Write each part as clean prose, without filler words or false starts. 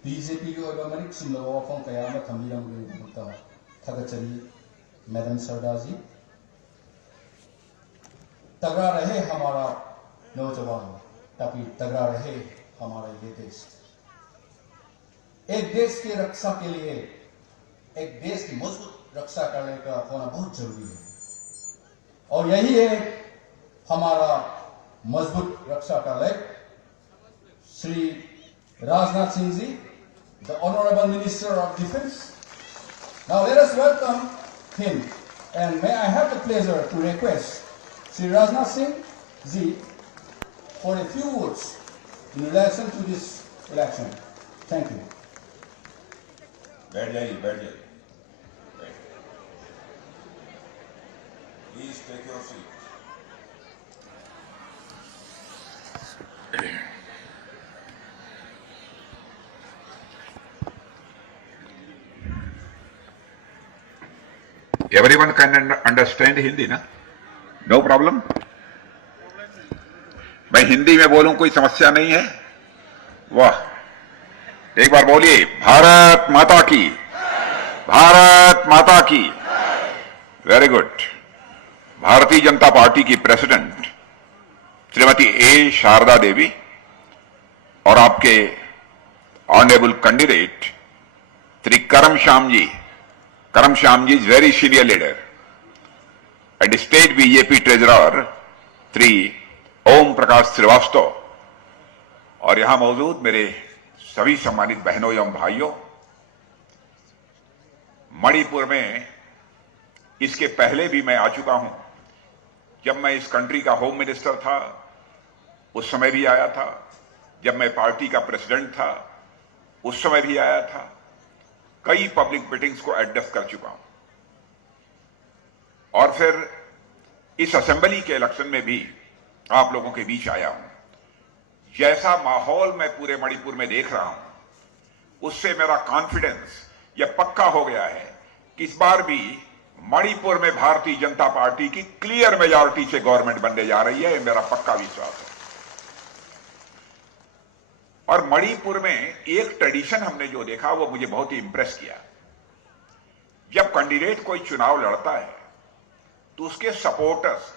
BJP की ओर मरिक सिमलो वफम कया में थम्बीरम गिरिदमता थगचरी मैडम सरदार जी। तगड़ा रहे हमारा नौजवान, ताकि तगड़ा रहे हमारा ये देश। एक देश की रक्षा के लिए, एक देश की मजबूत रक्षा करने का होना बहुत जरूरी है, और यही है हमारा मजबूत रक्षा का लेख। Shri Rajnath Singh ji, the Honorable Minister of Defense. Now let us welcome him, and may I have the pleasure to request Shri Rajnath Singh ji for a few words in relation to this election. Thank you. बैठ जाइए, बैठ जाइए। Please take your seat. Everyone can understand Hindi ना? No problem. मैं हिंदी में बोलूं कोई समस्या नहीं है? वाह, एक बार बोलिए, भारत माता की, भारत माता की। Very good. Bharatiya Janata party की प्रेसिडेंट श्रीमती ए शारदा देवी और आपके honourable candidate Shri Karam Shyam ji is very senior leader and state BJP treasurer Shri Om Prakash Srivastava, और यहां मौजूद मेरे सभी सम्मानित बहनों एवं भाइयों। मणिपुर में इसके पहले भी मैं आ चुका हूं। जब मैं इस कंट्री का होम मिनिस्टर था उस समय भी आया था, जब मैं पार्टी का प्रेसिडेंट था उस समय भी आया था। कई पब्लिक मीटिंग्स को एड्रेस कर चुका हूं, और फिर इस असेंबली के इलेक्शन में भी आप लोगों के बीच आया हूं। जैसा माहौल मैं पूरे मणिपुर में देख रहा हूं, उससे मेरा कॉन्फिडेंस यह पक्का हो गया है कि इस बार भी मणिपुर में भारतीय जनता पार्टी की क्लियर मेजॉरिटी से गवर्नमेंट बनने जा रही है। मेरा पक्का विश्वास है। और मणिपुर में एक ट्रेडिशन हमने जो देखा वो मुझे बहुत ही इंप्रेस किया। जब कैंडिडेट कोई चुनाव लड़ता है तो उसके सपोर्टर्स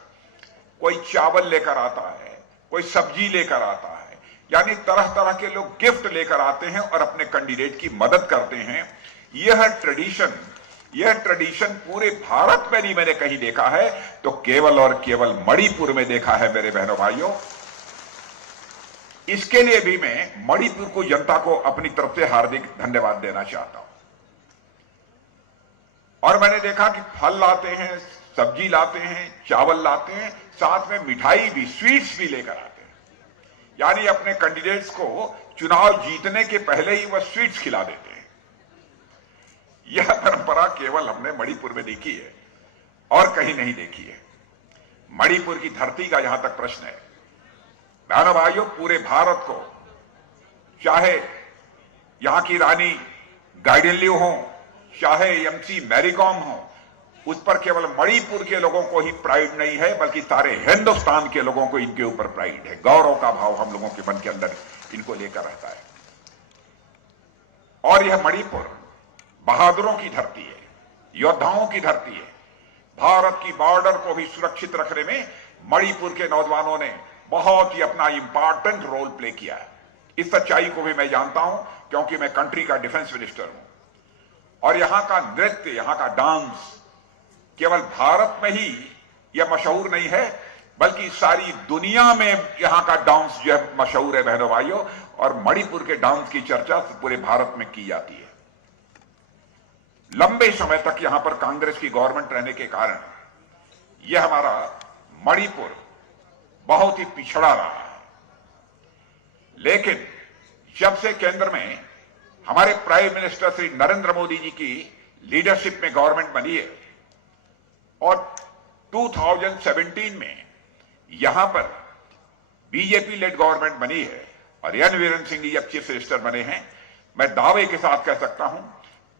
कोई चावल लेकर आता है, कोई सब्जी लेकर आता है, यानी तरह तरह के लोग गिफ्ट लेकर आते हैं और अपने कैंडिडेट की मदद करते हैं। यह ट्रेडिशन पूरे भारत में नहीं मैंने कहीं देखा है, तो केवल और केवल मणिपुर में देखा है मेरे बहनों भाइयों। इसके लिए भी मैं मणिपुर को, जनता को अपनी तरफ से हार्दिक धन्यवाद देना चाहता हूं। और मैंने देखा कि फल लाते हैं, सब्जी लाते हैं, चावल लाते हैं, साथ में मिठाई भी, स्वीट्स भी लेकर आते हैं। यानी अपने कैंडिडेट्स को चुनाव जीतने के पहले ही वह स्वीट्स खिला देते हैं। यह परंपरा केवल हमने मणिपुर में देखी है और कहीं नहीं देखी है। मणिपुर की धरती का जहां तक प्रश्न है, बहनों भाइयों, पूरे भारत को, चाहे यहां की रानी गाइडेनलिव हो, चाहे एमसी मैरीकॉम हो, उस पर केवल मणिपुर के लोगों को ही प्राइड नहीं है, बल्कि सारे हिंदुस्तान के लोगों को इनके ऊपर प्राइड है। गौरव का भाव हम लोगों के मन के अंदर इनको लेकर रहता है। और यह मणिपुर बहादुरों की धरती है, योद्धाओं की धरती है। भारत की बॉर्डर को भी सुरक्षित रखने में मणिपुर के नौजवानों ने बहुत ही अपना इंपॉर्टेंट रोल प्ले किया है। इस सच्चाई को भी मैं जानता हूं, क्योंकि मैं कंट्री का डिफेंस मिनिस्टर हूं। और यहां का नृत्य, यहां का डांस केवल भारत में ही यह मशहूर नहीं है, बल्कि सारी दुनिया में यहां का डांस जो है मशहूर है बहनों भाइयों। और मणिपुर के डांस की चर्चा पूरे भारत में की जाती है। लंबे समय तक यहां पर कांग्रेस की गवर्नमेंट रहने के कारण यह हमारा मणिपुर बहुत ही पिछड़ा रहा है। लेकिन जब से केंद्र में हमारे प्राइम मिनिस्टर श्री नरेंद्र मोदी जी की लीडरशिप में गवर्नमेंट बनी है, और 2017 में यहां पर बीजेपी लेड गवर्नमेंट बनी है और एन वीरेन सिंह जी जब चीफ मिनिस्टर बने हैं, मैं दावे के साथ कह सकता हूं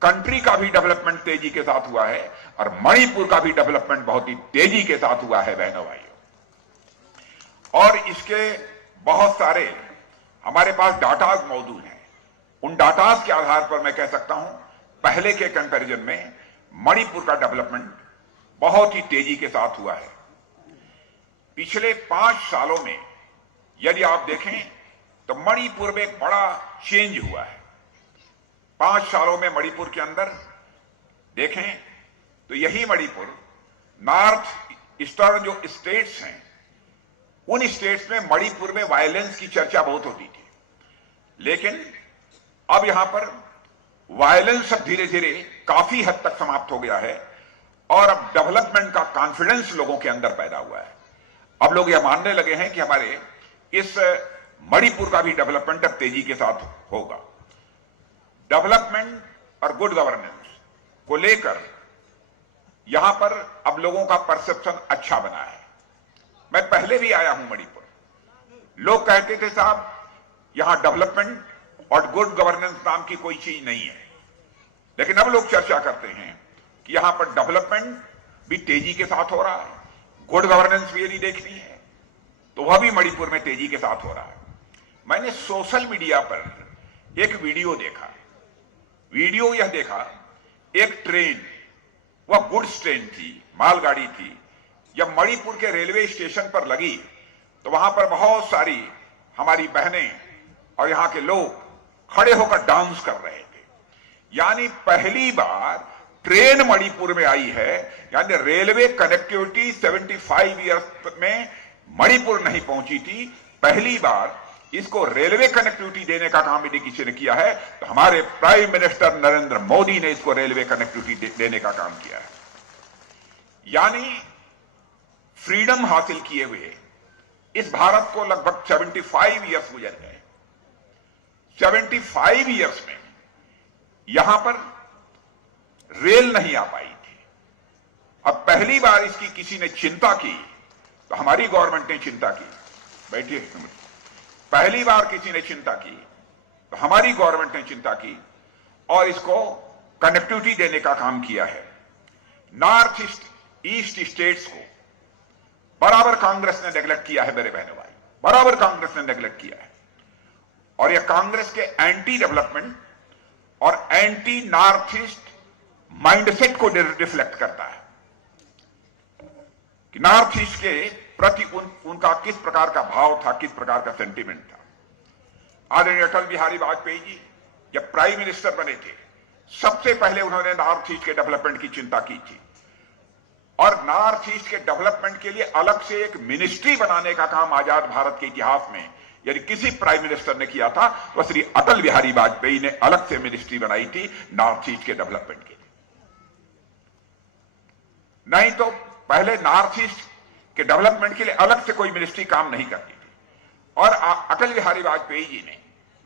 कंट्री का भी डेवलपमेंट तेजी के साथ हुआ है और मणिपुर का भी डेवलपमेंट बहुत ही तेजी के साथ हुआ है बहनों भाइयों। और इसके बहुत सारे हमारे पास डाटा मौजूद हैं। उन डाटास के आधार पर मैं कह सकता हूं पहले के कंपैरिजन में मणिपुर का डेवलपमेंट बहुत ही तेजी के साथ हुआ है। पिछले 5 सालों में यदि आप देखें तो मणिपुर में एक बड़ा चेंज हुआ है। 5 सालों में मणिपुर के अंदर देखें तो यही मणिपुर नॉर्थ ईस्टर्न जो स्टेट्स हैं उन स्टेट्स में मणिपुर में वायलेंस की चर्चा बहुत होती थी, लेकिन अब यहां पर वायलेंस अब धीरे धीरे काफी हद तक समाप्त हो गया है और अब डेवलपमेंट का कॉन्फिडेंस लोगों के अंदर पैदा हुआ है। अब लोग यह मानने लगे हैं कि हमारे इस मणिपुर का भी डेवलपमेंट अब तेजी के साथ होगा। डेवलपमेंट और गुड गवर्नेंस को लेकर यहां पर अब लोगों का परसेप्शन अच्छा बना है। मैं पहले भी आया हूं मणिपुर, लोग कहते थे साहब यहां डेवलपमेंट और गुड गवर्नेंस नाम की कोई चीज नहीं है, लेकिन अब लोग चर्चा करते हैं कि यहां पर डेवलपमेंट भी तेजी के साथ हो रहा है, गुड गवर्नेंस भी यदि देखनी है तो वह भी मणिपुर में तेजी के साथ हो रहा है। मैंने सोशल मीडिया पर एक वीडियो देखा। वीडियो यह देखा, एक ट्रेन, वह गुड्स ट्रेन थी, मालगाड़ी थी, जब मणिपुर के रेलवे स्टेशन पर लगी तो वहां पर बहुत सारी हमारी बहनें और यहां के लोग खड़े होकर डांस कर रहे थे। यानी पहली बार ट्रेन मणिपुर में आई है, यानी रेलवे कनेक्टिविटी 75 ईयर्स में मणिपुर नहीं पहुंची थी। पहली बार इसको रेलवे कनेक्टिविटी देने का काम यदि किसी ने किया है तो हमारे प्राइम मिनिस्टर नरेंद्र मोदी ने इसको रेलवे कनेक्टिविटी देने का काम किया है। यानी फ्रीडम हासिल किए हुए इस भारत को लगभग 75 ईयर्स गुजर गए। 75 ईयर्स में यहां पर रेल नहीं आ पाई थी। अब पहली बार इसकी किसी ने चिंता की तो हमारी गवर्नमेंट ने चिंता की। बैठिए, पहली बार किसी ने चिंता की तो हमारी गवर्नमेंट ने चिंता की और इसको कनेक्टिविटी देने का काम किया है। नॉर्थ ईस्ट स्टेट्स को बराबर कांग्रेस ने नेग्लेक्ट किया है मेरे बहनों भाई, बराबर कांग्रेस ने नेग्लेक्ट किया है। और यह कांग्रेस के एंटी डेवलपमेंट और एंटी नॉर्थ ईस्ट माइंडसेट को रिफ्लेक्ट करता है कि नॉर्थ ईस्ट के प्रति उनका किस प्रकार का भाव था, किस प्रकार का सेंटीमेंट था। आदरणीय अटल बिहारी वाजपेयी जी जब प्राइम मिनिस्टर बने थे, सबसे पहले उन्होंने नॉर्थ ईस्ट के डेवलपमेंट की चिंता की थी और नॉर्थ ईस्ट के डेवलपमेंट के लिए अलग से एक मिनिस्ट्री बनाने का काम आजाद भारत के इतिहास में यदि किसी प्राइम मिनिस्टर ने किया था तो श्री अटल बिहारी वाजपेयी ने अलग से मिनिस्ट्री बनाई थी नॉर्थ ईस्ट के डेवलपमेंट के लिए। नहीं तो पहले नॉर्थ ईस्ट के डेवलपमेंट के लिए अलग से कोई मिनिस्ट्री काम नहीं करती थी। और अटल बिहारी वाजपेयी जी ने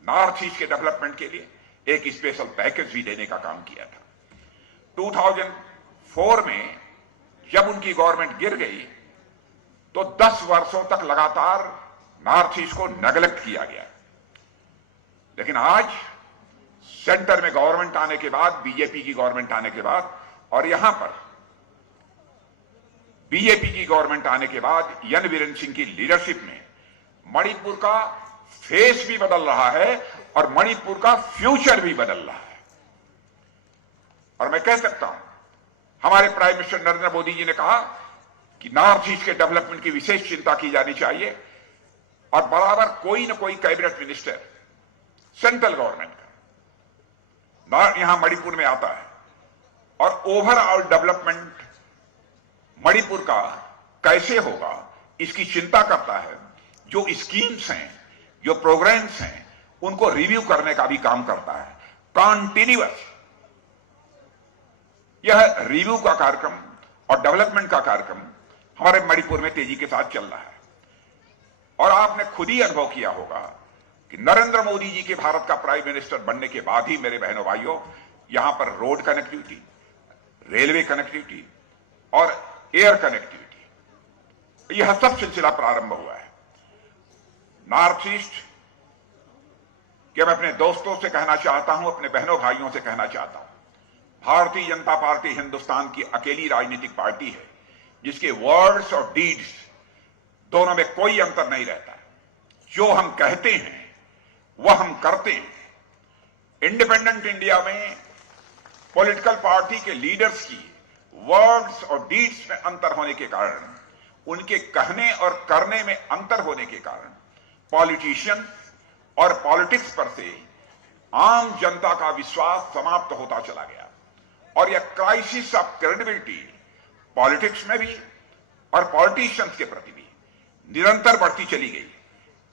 नॉर्थ ईस्ट के डेवलपमेंट के लिए एक स्पेशल पैकेज भी देने का काम किया था। 2004 में जब उनकी गवर्नमेंट गिर गई तो 10 वर्षों तक लगातार नॉर्थ ईस्ट को नेग्लेक्ट किया गया। लेकिन आज सेंटर में गवर्नमेंट आने के बाद, बीजेपी की गवर्नमेंट आने के बाद और यहां पर बीजेपी की गवर्नमेंट आने के बाद एन बीरेन सिंह की लीडरशिप में मणिपुर का फेस भी बदल रहा है और मणिपुर का फ्यूचर भी बदल रहा है। और मैं कह सकता हूं हमारे प्राइम मिनिस्टर नरेंद्र मोदी जी ने कहा कि नॉर्थ ईस्ट के डेवलपमेंट की विशेष चिंता की जानी चाहिए और बराबर कोई न कोई कैबिनेट मिनिस्टर सेंट्रल गवर्नमेंट का यहां मणिपुर में आता है और ओवरऑल डेवलपमेंट मणिपुर का कैसे होगा इसकी चिंता करता है। जो स्कीम्स हैं, जो प्रोग्राम्स हैं, उनको रिव्यू करने का भी काम करता है। कॉन्टिन्यूअस यह रिव्यू का कार्यक्रम और डेवलपमेंट का कार्यक्रम हमारे मणिपुर में तेजी के साथ चल रहा है। और आपने खुद ही अनुभव किया होगा कि नरेंद्र मोदी जी के भारत का प्राइम मिनिस्टर बनने के बाद ही मेरे बहनों भाइयों यहां पर रोड कनेक्टिविटी, रेलवे कनेक्टिविटी और एयर कनेक्टिविटी, यह सब सिलसिला प्रारंभ हुआ है। नॉर्थ ईस्ट के मैं अपने दोस्तों से कहना चाहता हूं, अपने बहनों भाइयों से कहना चाहता हूं, भारतीय जनता पार्टी हिंदुस्तान की अकेली राजनीतिक पार्टी है जिसके वर्ड्स और डीड्स दोनों में कोई अंतर नहीं रहता है। जो हम कहते हैं वह हम करते हैं। इंडिपेंडेंट इंडिया में पॉलिटिकल पार्टी के लीडर्स की वर्ड्स और डीड्स में अंतर होने के कारण, उनके कहने और करने में अंतर होने के कारण पॉलिटिशियन और पॉलिटिक्स पर से आम जनता का विश्वास समाप्त होता चला गया और यह क्राइसिस ऑफ क्रेडिबिलिटी पॉलिटिक्स में भी और पॉलिटिशियंस के प्रति भी निरंतर बढ़ती चली गई।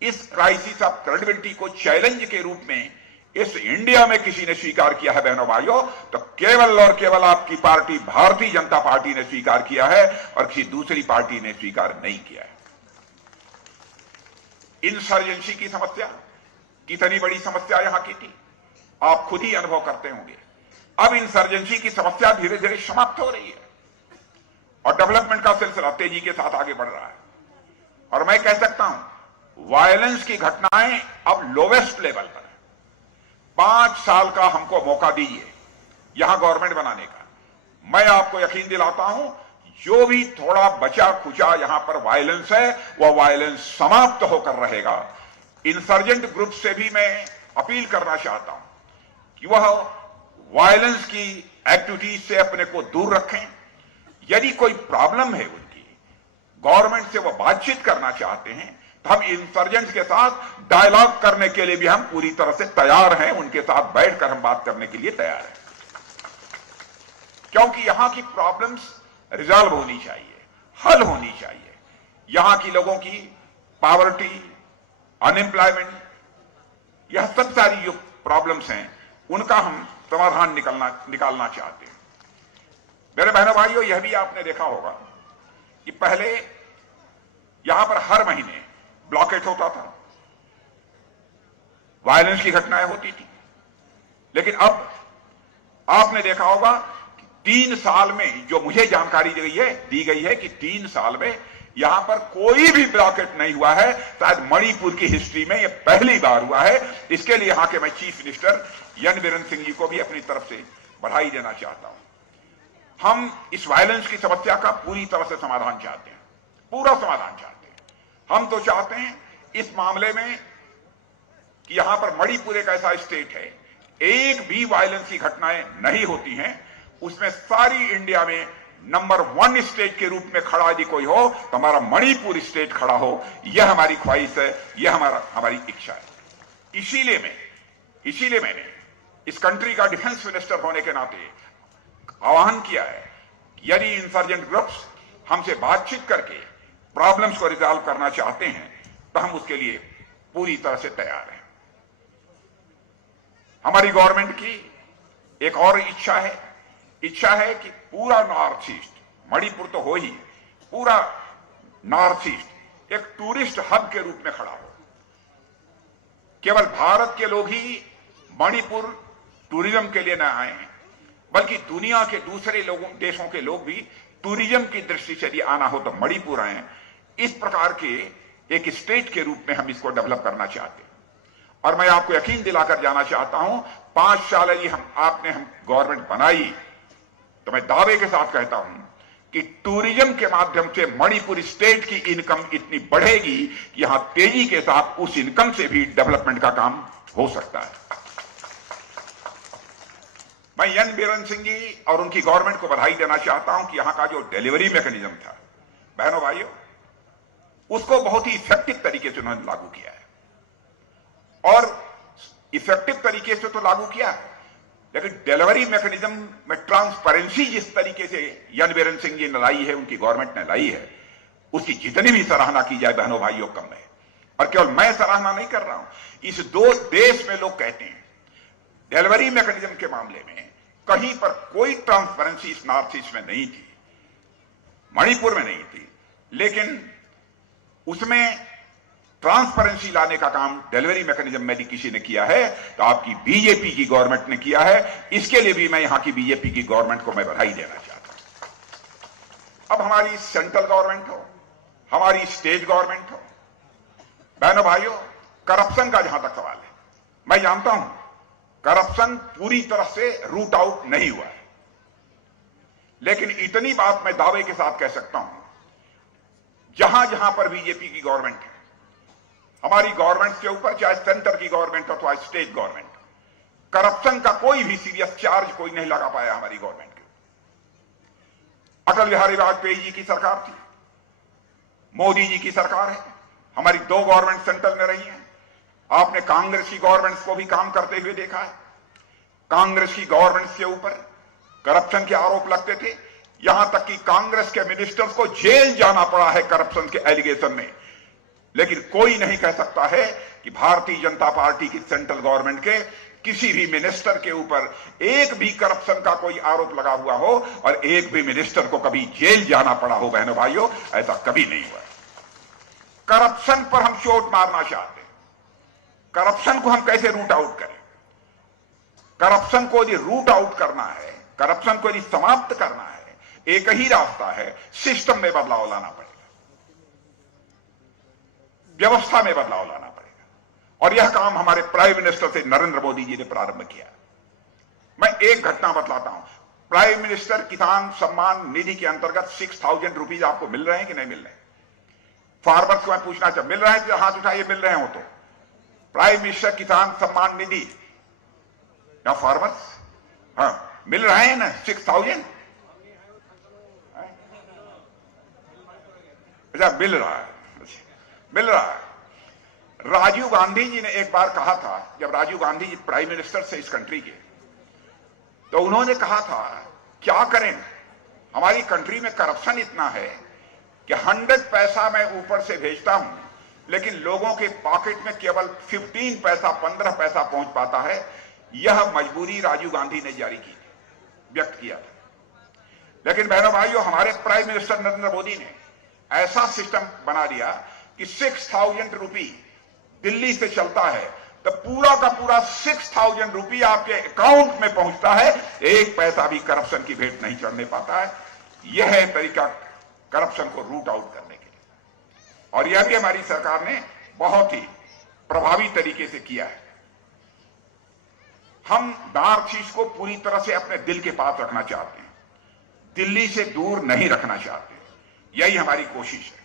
इस क्राइसिस ऑफ क्रेडिबिलिटी को चैलेंज के रूप में इस इंडिया में किसी ने स्वीकार किया है बहनों भाइयों, तो केवल और केवल आपकी पार्टी भारतीय जनता पार्टी ने स्वीकार किया है और किसी दूसरी पार्टी ने स्वीकार नहीं किया है। इंसर्जेंसी की समस्या कितनी बड़ी समस्या यहां की थी, आप खुद ही अनुभव करते होंगे। अब इंसर्जेंसी की समस्या धीरे धीरे समाप्त हो रही है और डेवलपमेंट का सिलसिला तेजी के साथ आगे बढ़ रहा है। और मैं कह सकता हूं वायलेंस की घटनाएं अब लोवेस्ट लेवल पर है। 5 साल का हमको मौका दीजिए यहां गवर्नमेंट बनाने का। मैं आपको यकीन दिलाता हूं जो भी थोड़ा बचा खुचा यहां पर वायलेंस है वह वायलेंस समाप्त होकर रहेगा। इंसर्जेंट ग्रुप से भी मैं अपील करना चाहता हूं कि वह वायलेंस की एक्टिविटीज से अपने को दूर रखें। यदि कोई प्रॉब्लम है उनकी गवर्नमेंट से वो बातचीत करना चाहते हैं तो हम इंसर्जेंट्स के साथ डायलॉग करने के लिए भी हम पूरी तरह से तैयार हैं, उनके साथ बैठकर हम बात करने के लिए तैयार हैं, क्योंकि यहां की प्रॉब्लम्स रिजॉल्व होनी चाहिए, हल होनी चाहिए। यहां की लोगों की पॉवर्टी, अनएम्प्लॉयमेंट, यह सब सारी जो प्रॉब्लम्स हैं उनका हम समाधान निकालना चाहते हैं। मेरे बहनों भाइयों, यह भी आपने देखा होगा कि पहले यहां पर हर महीने ब्लॉकेट होता था, वायलेंस की घटनाएं होती थी, लेकिन अब आपने देखा होगा कि 3 साल में जो मुझे जानकारी दी गई है कि 3 साल में यहां पर कोई भी ब्लॉकेट नहीं हुआ है। शायद मणिपुर की हिस्ट्री में यह पहली बार हुआ है। इसके लिए यहां के मैं chief minister N Biren Singh ji को भी अपनी तरफ से बधाई देना चाहता हूं। हम इस वायलेंस की समस्या का पूरी तरह से समाधान चाहते हैं, पूरा समाधान चाहते हैं। हम तो चाहते हैं इस मामले में कि यहां पर मणिपुर एक ऐसा स्टेट है, एक भी वायलेंस की घटनाएं नहीं होती हैं, उसमें सारी इंडिया में नंबर 1 स्टेट के रूप में खड़ा यदि कोई हो तो हमारा मणिपुर स्टेट खड़ा हो। यह हमारी ख्वाहिश है, यह हमारी इच्छा है। इसीलिए मैंने इस कंट्री का डिफेंस मिनिस्टर होने के नाते आह्वान किया है कि यदि इंसर्जेंट ग्रुप्स हमसे बातचीत करके प्रॉब्लम्स को रिजॉल्व करना चाहते हैं तो हम उसके लिए पूरी तरह से तैयार हैं। हमारी गवर्नमेंट की एक और इच्छा है कि पूरा नॉर्थ ईस्ट, मणिपुर तो हो ही, पूरा नॉर्थ ईस्ट एक टूरिस्ट हब के रूप में खड़ा हो। केवल भारत के लोग ही मणिपुर टूरिज्म के लिए न आए, बल्कि दुनिया के दूसरे देशों के लोग भी टूरिज्म की दृष्टि से यदि आना हो तो मणिपुर आए। इस प्रकार के एक स्टेट के रूप में हम इसको डेवलप करना चाहते हैं। और मैं आपको यकीन दिलाकर जाना चाहता हूं 5 साल यदि आपने गवर्नमेंट बनाई तो मैं दावे के साथ कहता हूं कि टूरिज्म के माध्यम से मणिपुर स्टेट की इनकम इतनी बढ़ेगी कि यहां तेजी के साथ उस इनकम से भी डेवलपमेंट का काम हो सकता है। मैं एन बीरेन सिंह जी और उनकी गवर्नमेंट को बधाई देना चाहता हूं कि यहां का जो डिलीवरी मैकेनिज्म था बहनों भाइयों, उसको बहुत ही इफेक्टिव तरीके से उन्होंने लागू किया है। और इफेक्टिव तरीके से तो लागू किया है, लेकिन डिलीवरी मैकेनिज्म में ट्रांसपेरेंसी जिस तरीके से एन बीरेन सिंह जी ने लाई है, उनकी गवर्नमेंट ने लाई है, उसकी जितनी भी सराहना की जाए बहनों भाइयों कम है। और केवल मैं सराहना नहीं कर रहा हूं, इस 2 देश में लोग कहते हैं डिलीवरी मैकेनिज्म के मामले में कहीं पर कोई ट्रांसपेरेंसी इस नॉर्थ ईस्ट में नहीं थी, मणिपुर में नहीं थी, लेकिन उसमें ट्रांसपेरेंसी लाने का काम डिलीवरी मैकेनिज्म में यदि किसी ने किया है तो आपकी बीजेपी की गवर्नमेंट ने किया है। इसके लिए भी मैं यहां की बीजेपी की गवर्नमेंट को मैं बधाई देना चाहता हूं। अब हमारी सेंट्रल गवर्नमेंट हो, हमारी स्टेट गवर्नमेंट हो, बहनों भाइयों, करप्शन का जहां तक सवाल है, मैं जानता हूं करप्शन पूरी तरह से रूट आउट नहीं हुआ है, लेकिन इतनी बात मैं दावे के साथ कह सकता हूं, जहां जहां पर बीजेपी की गवर्नमेंट है, हमारी गवर्नमेंट के ऊपर चाहे सेंटर की गवर्नमेंट हो चाहे स्टेट गवर्नमेंट, करप्शन का कोई भी सीरियस चार्ज कोई नहीं लगा पाया हमारी गवर्नमेंट के। अटल बिहारी वाजपेयी जी की सरकार थी, मोदी जी की सरकार है, हमारी 2 गवर्नमेंट सेंट्रल में रही है। आपने कांग्रेस की गवर्नमेंट्स को भी काम करते हुए देखा है। कांग्रेस की गवर्नमेंट्स के ऊपर करप्शन के आरोप लगते थे, यहां तक कि कांग्रेस के मिनिस्टर्स को जेल जाना पड़ा है करप्शन के एलिगेशन में। लेकिन कोई नहीं कह सकता है कि भारतीय जनता पार्टी की सेंट्रल गवर्नमेंट के किसी भी मिनिस्टर के ऊपर एक भी करप्शन का कोई आरोप लगा हुआ हो और एक भी मिनिस्टर को कभी जेल जाना पड़ा हो। बहनों भाइयों, ऐसा कभी नहीं हुआ। करप्शन पर हम चोट मारना चाहते हैं। करप्शन को हम कैसे रूट आउट करें? करप्शन को यदि रूट आउट करना है, करप्शन को यदि समाप्त करना है, एक ही रास्ता है, सिस्टम में बदलाव लाना पड़ेगा, व्यवस्था में बदलाव लाना पड़ेगा। और यह काम हमारे प्राइम मिनिस्टर से नरेंद्र मोदी जी ने प्रारंभ किया। मैं एक घटना बतलाता हूं। प्राइम मिनिस्टर किसान सम्मान निधि के अंतर्गत 6,000 रुपीज आपको मिल रहे हैं कि नहीं मिल रहे हैं? फार्मर्स को मैं पूछना चाहता, मिल रहा है? जो हाथ उठाइए मिल रहे हो तो। प्राइम मिनिस्टर किसान सम्मान निधि या फार्मर्स, हाँ मिल रहे हैं ना 6,000? अच्छा, मिल रहा है, मिल रहा है। राजीव गांधी जी ने एक बार कहा था, जब राजीव गांधी जी प्राइम मिनिस्टर से इस कंट्री के, तो उन्होंने कहा था क्या करें, हमारी कंट्री में करप्शन इतना है कि 100 पैसा मैं ऊपर से भेजता हूं, लेकिन लोगों के पॉकेट में केवल 15 पैसा 15 पैसा पहुंच पाता है। यह मजबूरी राजीव गांधी ने जारी की, व्यक्त किया था। लेकिन बहनों भाइयों, हमारे प्राइम मिनिस्टर नरेंद्र मोदी ने ऐसा सिस्टम बना दिया कि 6,000 रुपी दिल्ली से चलता है तो पूरा का पूरा 6,000 रुपये आपके अकाउंट में पहुंचता है। एक पैसा भी करप्शन की भेंट नहीं चढ़ने पाता है। यह है तरीका करप्शन को रूट आउट करने के लिए, और यह भी हमारी सरकार ने बहुत ही प्रभावी तरीके से किया है। हम नॉर्थ ईस्ट को पूरी तरह से अपने दिल के पास रखना चाहते हैं, दिल्ली से दूर नहीं रखना चाहते। यही हमारी कोशिश है।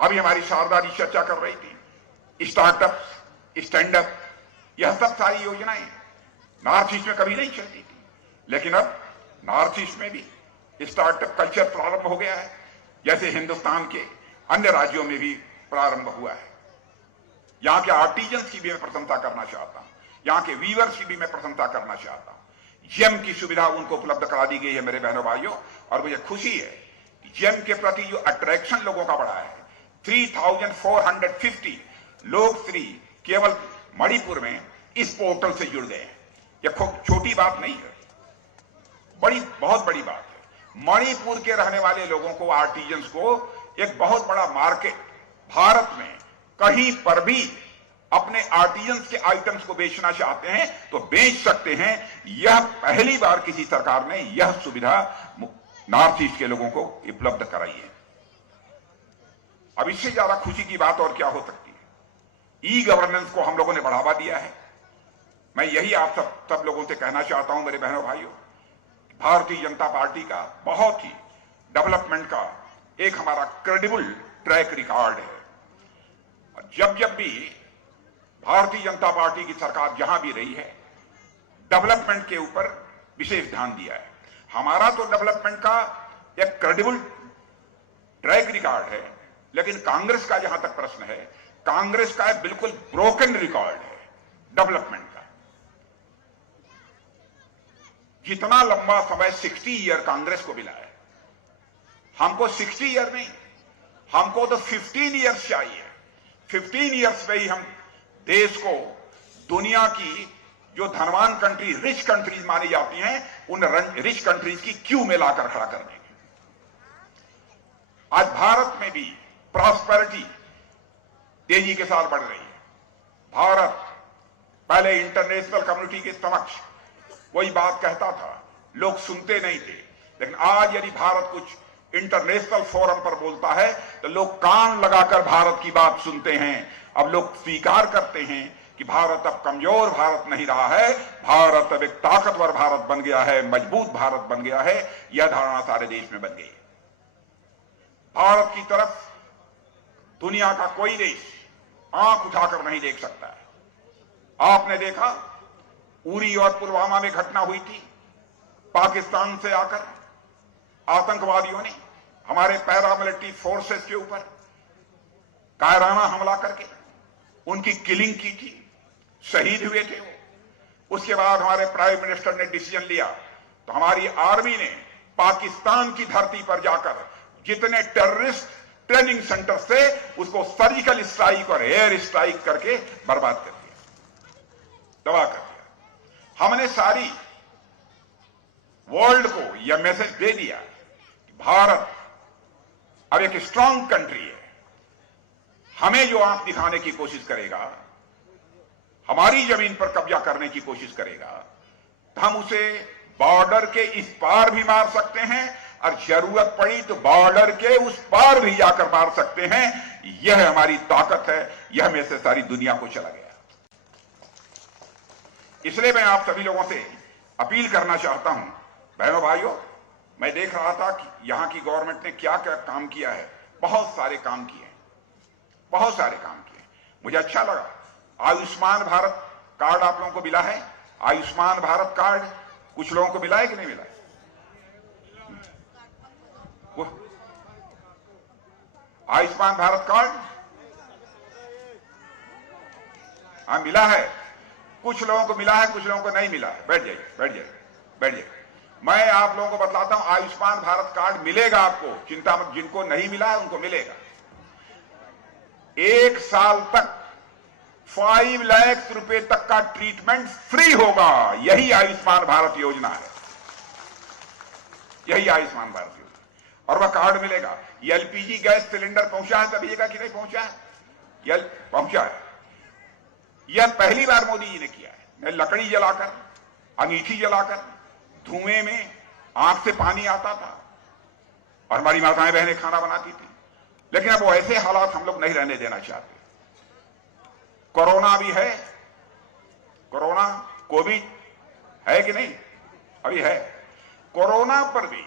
अभी हमारी शारदा जी चर्चा कर रही थी, स्टार्टअप, स्टैंड अप, यह सब सारी योजनाएं नॉर्थ ईस्ट में कभी नहीं चलती थी, लेकिन अब नॉर्थ ईस्ट में भी स्टार्टअप कल्चर प्रारंभ हो गया है, जैसे हिंदुस्तान के अन्य राज्यों में भी प्रारंभ हुआ है। यहां के आर्टिजन्स की भी मैं प्रशंसा करना चाहता हूं, यहां के वीवर्स की भी मैं प्रशंसा करना चाहता हूं। जेम की सुविधा उनको उपलब्ध करा दी गई है मेरे बहनों भाइयों, और मुझे खुशी है कि जेम के प्रति जो अट्रैक्शन लोगों का बढ़ा है। 3,450 लोग श्री केवल मणिपुर में इस पोर्टल से जुड़ गए हैं। यह छोटी बात नहीं है, बहुत बड़ी बात है। मणिपुर के रहने वाले लोगों को, आर्टिजन्स को एक बहुत बड़ा मार्केट भारत में कहीं पर भी अपने आर्टिजन्स के आइटम्स को बेचना चाहते हैं तो बेच सकते हैं। यह पहली बार किसी सरकार ने यह सुविधा नॉर्थ ईस्ट के लोगों को उपलब्ध कराई है। अब इससे ज्यादा खुशी की बात और क्या हो सकती है? ई गवर्नेंस को हम लोगों ने बढ़ावा दिया है। मैं यही आप सब लोगों से कहना चाहता हूं मेरे बहनों भाइयों, भारतीय जनता पार्टी का बहुत ही डेवलपमेंट का एक हमारा क्रेडिबल ट्रैक रिकॉर्ड है। और जब भी भारतीय जनता पार्टी की सरकार जहां भी रही है, डेवलपमेंट के ऊपर विशेष ध्यान दिया है। हमारा तो डेवलपमेंट का एक क्रेडिबल ट्रैक रिकॉर्ड है, लेकिन कांग्रेस का जहां तक प्रश्न है, कांग्रेस का एक बिल्कुल ब्रोकन रिकॉर्ड है डेवलपमेंट का। जितना लंबा समय 60 ईयर कांग्रेस को मिला है, हमको 60 ईयर नहीं, हमको तो 15 ईयर्स चाहिए। 15 ईयर्स में ही हम देश को दुनिया की जो धनवान कंट्री, रिच कंट्रीज मानी जाती हैं, उन रिच कंट्रीज की क्यू में लाकर खड़ा कर देंगे। आज भारत में भी प्रॉस्पेरिटी तेजी के साथ बढ़ रही है। भारत पहले इंटरनेशनल कम्युनिटी के समक्ष वही बात कहता था, लोग सुनते नहीं थे, लेकिन आज यदि भारत कुछ इंटरनेशनल फोरम पर बोलता है तो लोग कान लगाकर भारत की बात सुनते हैं। अब लोग स्वीकार करते हैं कि भारत अब कमजोर भारत नहीं रहा है, भारत अब एक ताकतवर भारत बन गया है, मजबूत भारत बन गया है। यह धारणा सारे देश में बन गई है। भारत की तरफ दुनिया का कोई देश आंख उठाकर नहीं देख सकता है। आपने देखा उरी और पुलवामा में घटना हुई थी, पाकिस्तान से आकर आतंकवादियों ने हमारे पैरामिलिट्री फोर्सेस के ऊपर कायराना हमला करके उनकी किलिंग की थी, शहीद हुए थे वो। उसके बाद हमारे प्राइम मिनिस्टर ने डिसीजन लिया तो हमारी आर्मी ने पाकिस्तान की धरती पर जाकर जितने टेररिस्ट ट्रेनिंग सेंटर थे उसको सर्जिकल स्ट्राइक और एयर स्ट्राइक करके बर्बाद कर दिया, तबाह कर दिया। हमने सारी वर्ल्ड को यह मैसेज दे दिया कि भारत अब एक स्ट्रांग कंट्री है। हमें जो आंख दिखाने की कोशिश करेगा, हमारी जमीन पर कब्जा करने की कोशिश करेगा, तो हम उसे बॉर्डर के इस पार भी मार सकते हैं और जरूरत पड़ी तो बॉर्डर के उस पार भी जाकर मार सकते हैं। यह हमारी ताकत है, यह में से सारी दुनिया को चला गया। इसलिए मैं आप सभी लोगों से अपील करना चाहता हूं, बहनों भाइयों, मैं देख रहा था कि यहां की गवर्नमेंट ने क्या क्या काम किया है। बहुत सारे काम किए, बहुत सारे काम किए, मुझे अच्छा लगा। आयुष्मान भारत कार्ड आप लोगों को मिला है? आयुष्मान भारत कार्ड कुछ लोगों को मिला है कि नहीं मिला है? आयुष्मान भारत कार्ड हाँ मिला है, कुछ लोगों को मिला है, कुछ लोगों को नहीं मिला है। बैठ जाइए, बैठ जाइए, बैठ जाइए। मैं आप लोगों को बतलाता हूं, आयुष्मान भारत कार्ड मिलेगा आपको, चिंता मत। जिनको नहीं मिला है उनको मिलेगा। 1 साल तक 5 लाख रुपए तक का ट्रीटमेंट फ्री होगा। यही आयुष्मान भारत योजना है, यही आयुष्मान भारत योजना। और वह कार्ड मिलेगा। ये एलपीजी गैस सिलेंडर पहुंचा है कभी कि नहीं पहुंचा है? यह पहुंचा है। यह पहली बार मोदी जी ने किया है। लकड़ी जलाकर, अंगीठी जलाकर, धुएं में आंख से पानी आता था और हमारी माताएं बहनें खाना बनाती थी। लेकिन अब वो ऐसे हालात हम लोग नहीं रहने देना चाहते। कोरोना भी है, कोरोना कोविड है कि नहीं? अभी है। कोरोना पर भी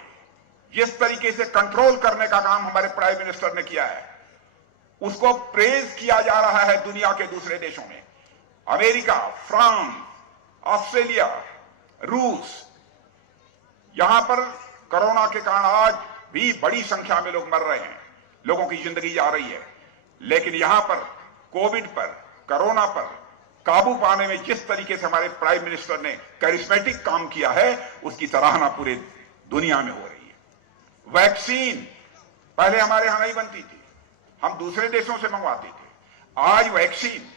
जिस तरीके से कंट्रोल करने का काम हमारे प्राइम मिनिस्टर ने किया है, उसको प्रेज किया जा रहा है दुनिया के दूसरे देशों में। अमेरिका, फ्रांस, ऑस्ट्रेलिया, रूस, यहां पर कोरोना के कारण आज भी बड़ी संख्या में लोग मर रहे हैं, लोगों की जिंदगी जा रही है। लेकिन यहां पर कोविड पर, कोरोना पर काबू पाने में जिस तरीके से हमारे प्राइम मिनिस्टर ने करिश्मेटिक काम किया है, उसकी सराहना पूरे दुनिया में हो रही है। वैक्सीन पहले हमारे यहां नहीं बनती थी, हम दूसरे देशों से मंगवाते थे। आज वैक्सीन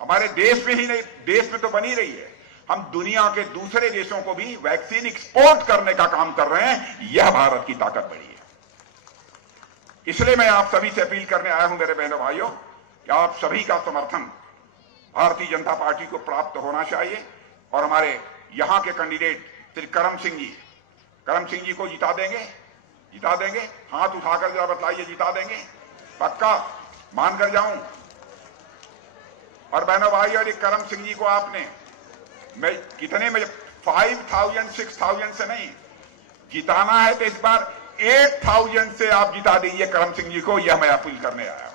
हमारे देश में ही नहीं, देश में तो बनी रही है, हम दुनिया के दूसरे देशों को भी वैक्सीन एक्सपोर्ट करने का काम कर रहे हैं। यह भारत की ताकत बड़ी है। इसलिए मैं आप सभी से अपील करने आया हूं मेरे बहनों भाइयों, कि आप सभी का समर्थन भारतीय जनता पार्टी को प्राप्त होना चाहिए और हमारे यहां के कैंडिडेट श्री करम सिंह जी को जिता देंगे। जिता देंगे? हाथ उठाकर जरा बतलाइए, जिता देंगे? पक्का मानकर जाऊं? और बहनों भाइयों, ये करम सिंह जी को आपने कितने में 5,000 6,000 से नहीं जिताना है, तो इस बार 8,000 से आप जिता दीजिए करम सिंह जी को। यह मैं अपील करने आया हूं।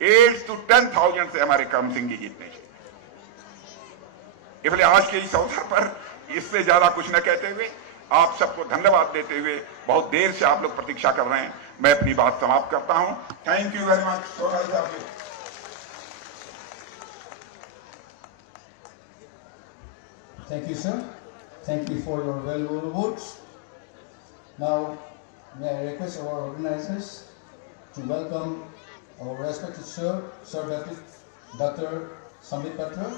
8 to 10,000 से हमारे करम सिंह जी जीतने चाहिए। इसलिए आज के इस अवसर पर इससे ज्यादा कुछ न कहते हुए आप सबको धन्यवाद देते हुए, बहुत देर से आप लोग प्रतीक्षा कर रहे हैं, मैं अपनी बात समाप्त करता हूं। Thank you very much. So nice of you. Thank you, sir. Thank you for your valuable words. Now, may I request our organizers to welcome our respected Sir Dr. Sambit Patra,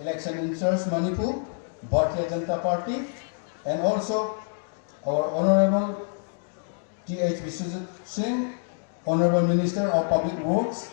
Election in Charge Manipur, Bharatiya Janata Party, and also our Honorable T.H. Biswajit Singh, Honorable Minister of Public Works,